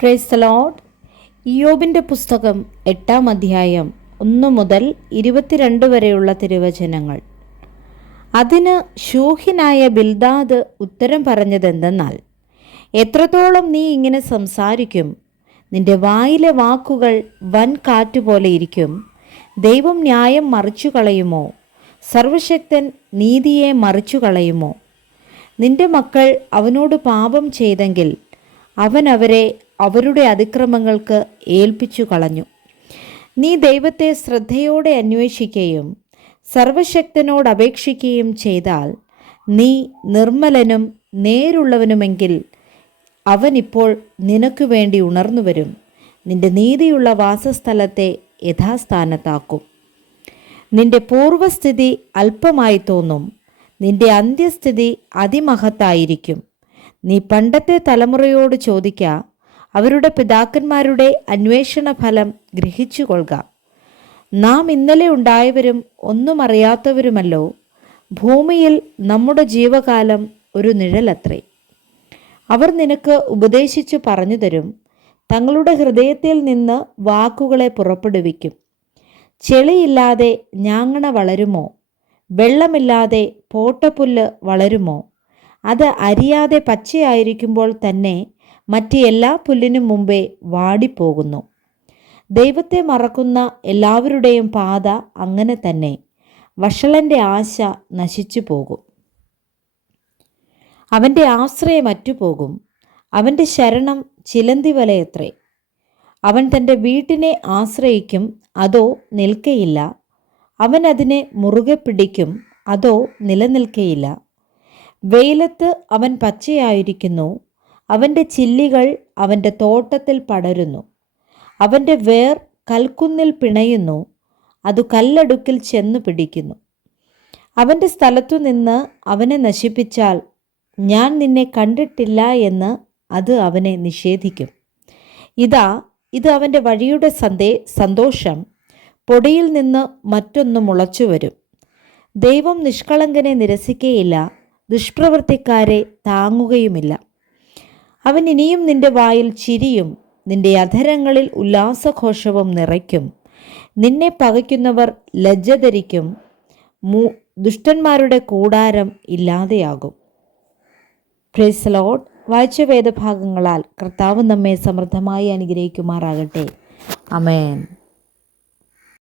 Praise the Lord. ഇയ്യോബിൻ്റെ പുസ്തകം 8-ാം അധ്യായം 1 മുതൽ 22 വരെയുള്ള തിരുവചനങ്ങൾ. അതിന് ശൂഹിനായ ബിൽദാദ് ഉത്തരം പറഞ്ഞതെന്തെന്നാൽ, എത്രത്തോളം നീ ഇങ്ങനെ സംസാരിക്കും? നിന്റെ വായിലെ വാക്കുകൾ വൻ കാറ്റുപോലെ ഇരിക്കും. ദൈവം ന്യായം മറിച്ചു കളയുമോ? സർവശക്തൻ നീതിയെ മറിച്ചു കളയുമോ? നിന്റെ മക്കൾ അവനോട് പാപം ചെയ്തെങ്കിൽ അവൻ അവരെ അവരുടെ അതിക്രമങ്ങൾക്ക് ഏൽപ്പിച്ചു കളഞ്ഞു. നീ ദൈവത്തെ ശ്രദ്ധയോടെ അന്വേഷിക്കുകയും സർവശക്തനോട് അപേക്ഷിക്കുകയും ചെയ്താൽ നീ നിർമ്മലനും നേരുള്ളവനുമെങ്കിൽ അവൻ ഇപ്പോൾ നിനക്ക് വേണ്ടി ഉണർന്നു വരും. നിന്റെ നീതിയുള്ള വാസസ്ഥലത്തെ യഥാസ്ഥാനത്താക്കും. നിന്റെ പൂർവസ്ഥിതി അല്പമായി തോന്നും, നിന്റെ അന്ത്യസ്ഥിതി അതിമഹത്തായിരിക്കും. നീ പണ്ടത്തെ തലമുറയോട് ചോദിക്ക, അവരുടെ പിതാക്കന്മാരുടെ അന്വേഷണ ഫലം ഗ്രഹിച്ചു കൊള്ളുക. നാം ഇന്നലെ ഉണ്ടായവരും ഒന്നും അറിയാത്തവരുമല്ലോ. ഭൂമിയിൽ നമ്മുടെ ജീവകാലം ഒരു നിഴലത്രേ. അവർ നിനക്ക് ഉപദേശിച്ചു പറഞ്ഞു തരും. തങ്ങളുടെ ഹൃദയത്തിൽ നിന്ന് വാക്കുകളെ പുറപ്പെടുവിക്കും. ചെളിയില്ലാതെ ഞാങ്ങണ വളരുമോ? വെള്ളമില്ലാതെ പോട്ടപ്പുല്ല് വളരുമോ? അത് അരിയാതെ പച്ചയായിരിക്കുമ്പോൾ തന്നെ മറ്റ് എല്ലാ പുല്ലിനും മുമ്പേ വാടിപ്പോകുന്നു. ദൈവത്തെ മറക്കുന്ന എല്ലാവരുടെയും പാത അങ്ങനെ തന്നെ. വഷളൻ്റെ ആശ നശിച്ചു പോകും, അവൻ്റെ ആശ്രയം അറ്റുപോകും. അവൻ്റെ ശരണം ചിലന്തി വലയത്രേ. അവൻ തൻ്റെ വീട്ടിനെ ആശ്രയിക്കും, അതോ നിൽക്കയില്ല. അവൻ അതിനെ മുറുകെ പിടിക്കും, അതോ നിലനിൽക്കയില്ല. വെയിലത്ത് അവൻ പച്ചയായിരിക്കുന്നു, അവൻ്റെ ചില്ലികൾ അവൻ്റെ തോട്ടത്തിൽ പടരുന്നു. അവൻ്റെ വേർ കൽക്കുന്നിൽ പിണയുന്നു, അത് കല്ലടുക്കിൽ ചെന്നു പിടിക്കുന്നു. അവൻ്റെ സ്ഥലത്തു നിന്ന് അവനെ നശിപ്പിച്ചാൽ ഞാൻ നിന്നെ കണ്ടിട്ടില്ല എന്ന് അത് അവനെ നിഷേധിക്കും. ഇത് അവൻ്റെ വഴിയുടെ സന്തോഷം. പൊടിയിൽ നിന്ന് മറ്റൊന്ന് മുളച്ചു വരും. ദൈവം നിഷ്കളങ്കനെ നിരസിക്കുകയില്ല, ദുഷ്പ്രവൃത്തിക്കാരെ താങ്ങുകയുമില്ല. അവൻ ഇനിയും നിന്റെ വായിൽ ചിരിയും നിന്റെ അധരങ്ങളിൽ ഉല്ലാസഘോഷവും നിറയ്ക്കും. നിന്നെ പകയ്ക്കുന്നവർ ലജ്ജ ധരിക്കും, ദുഷ്ടന്മാരുടെ കൂടാരം ഇല്ലാതെയാകും. Praise the Lord. വായിച്ച വേദഭാഗങ്ങളാൽ കർത്താവ് നമ്മെ സമൃദ്ധമായി അനുഗ്രഹിക്കുമാറാകട്ടെ. ആമേൻ.